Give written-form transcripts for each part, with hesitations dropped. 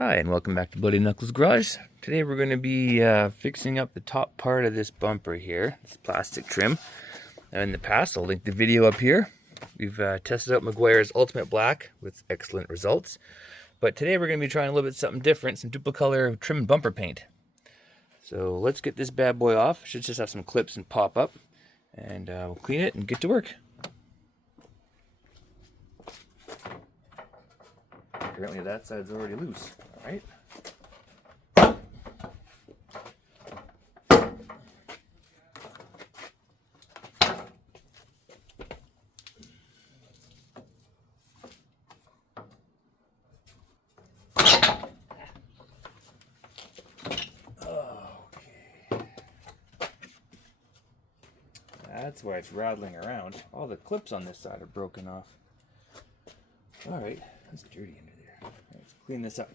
Hi, and welcome back to Bloody Knuckles Garage. Today we're going to be fixing up the top part of this bumper here, this plastic trim. Now in the past, I'll link the video up here. We've tested out Meguiar's Ultimate Black with excellent results. But today we're going to be trying a little bit something different, some Duplicolor Trim and Bumper paint. So let's get this bad boy off. Should just have some clips and pop up. And we'll clean it and get to work. Apparently that side's already loose. All right. Okay. That's why it's rattling around. All the clips on this side are broken off. All right, that's dirty under there. Let's clean this up.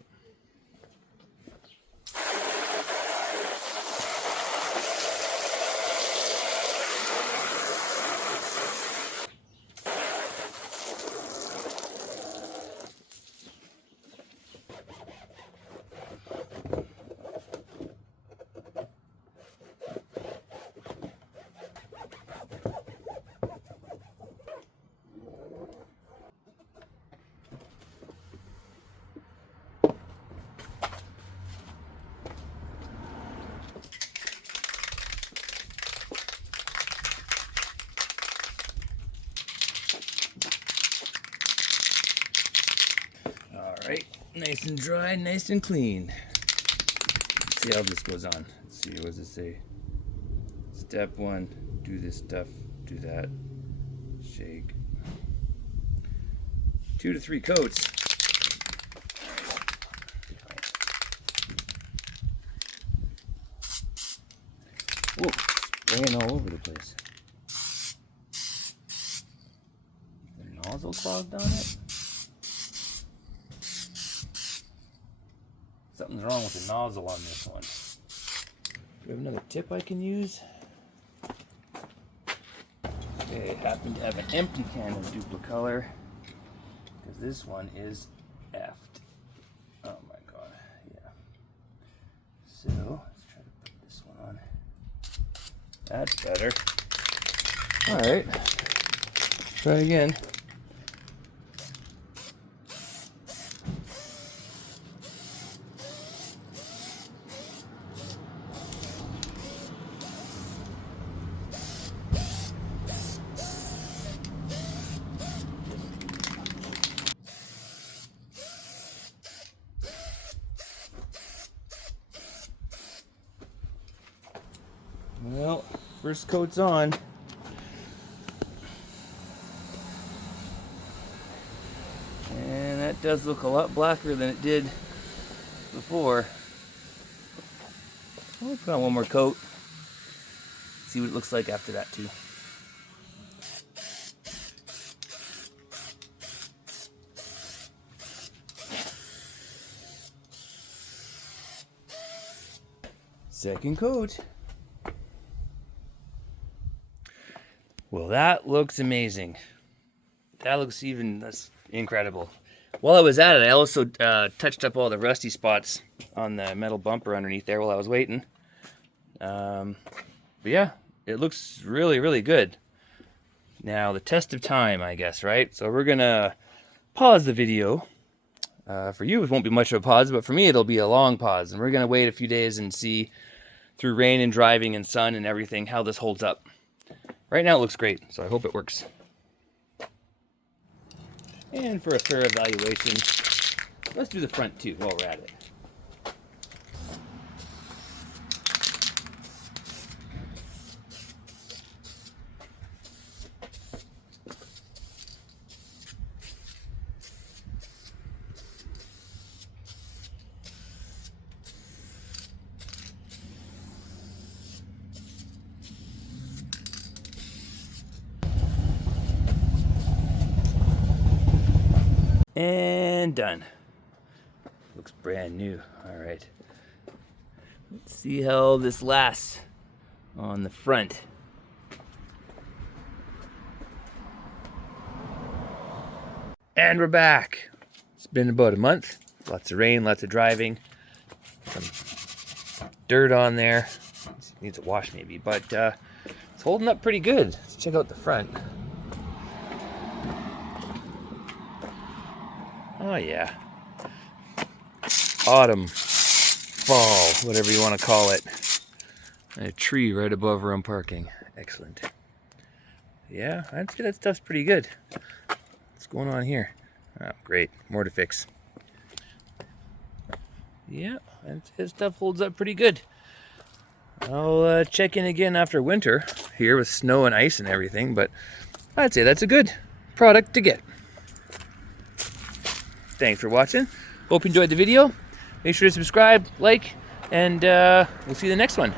Alright, nice and dry, nice and clean. Let's see how this goes on. Let's see, what does it say? Step 1, do this stuff, do that, shake. 2 to 3 coats. Whoa, spraying all over the place. The nozzle clogged on it? Something's wrong with the nozzle on this one. Do we have another tip I can use? Okay, I happen to have an empty can of Duplicolor because this one is effed. Oh my god, yeah. So, let's try to put this one on. That's better. Alright, try again. Well, first coat's on. And that does look a lot blacker than it did before. We'll put on one more coat. See what it looks like after that too. Second coat. Well, that looks amazing. That looks that's incredible. While I was at it, I also touched up all the rusty spots on the metal bumper underneath there while I was waiting. But yeah, it looks really, really good. Now, the test of time, I guess, right? So we're gonna pause the video. For you, it won't be much of a pause, but for me, it'll be a long pause. And we're gonna wait a few days and see, through rain and driving and sun and everything, how this holds up. Right now it looks great, so I hope it works. And for a fair evaluation, let's do the front too while we're at it. And done. Looks brand new. All right. Let's see how this lasts on the front. And we're back. It's been about a month. Lots of rain, lots of driving. Some dirt on there. Needs a wash maybe, but it's holding up pretty good. Let's check out the front. Oh yeah. Autumn, fall, whatever you want to call it. And a tree right above where I'm parking. Excellent. Yeah, I'd say that stuff's pretty good. What's going on here? Oh, great. More to fix. Yeah, that stuff holds up pretty good. I'll check in again after winter here with snow and ice and everything, but I'd say that's a good product to get. Thanks for watching. Hope you enjoyed the video. Make sure to subscribe, like, and we'll see you in the next one.